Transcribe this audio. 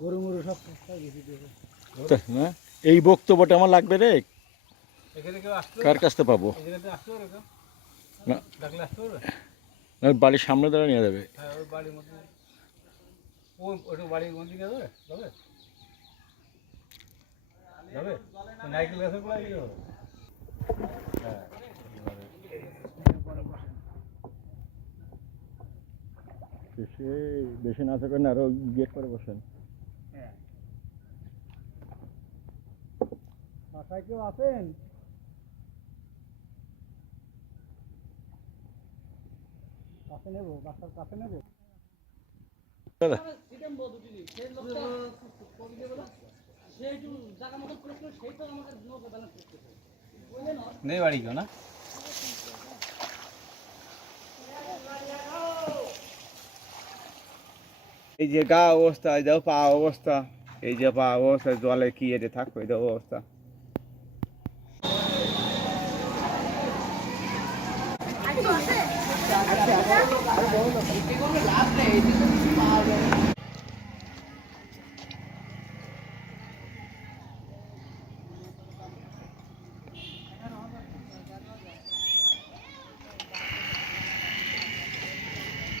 গরু মরু সব বেশি দেবে না এই বক্তব্যটা আমার লাগবে রে। এখানে কেউ আসতে কার কাছ থেকে পাবো? এখানে আসতে পারবে কেউ? না ডাকলে আসতে পারবে? না, বাড়ির সামনে দ্বারা নিয়ে যাবে। হ্যাঁ ওই বাড়ির মধ্যে ওইটু বাড়ির মধ্যে নিয়ে যাবে যাবে যাবে নাইকেল গাছের গোড়ায় নিয়ে যাবে। হ্যাঁ বেশি বেশি না থাকেন আরো গেট করে বসেন। হ্যাঁ বাসায় কেউ আছেন? কাছে নেবো বাসার কাছে নেবো দাদা নেই বাড়ি কেউ না এই যে গা অবস্থা এই দেখো পা অবস্থা এই যে পা অবস্থা জলে কি এতে থাকবে এই দেখো অবস্থা লাভ নেই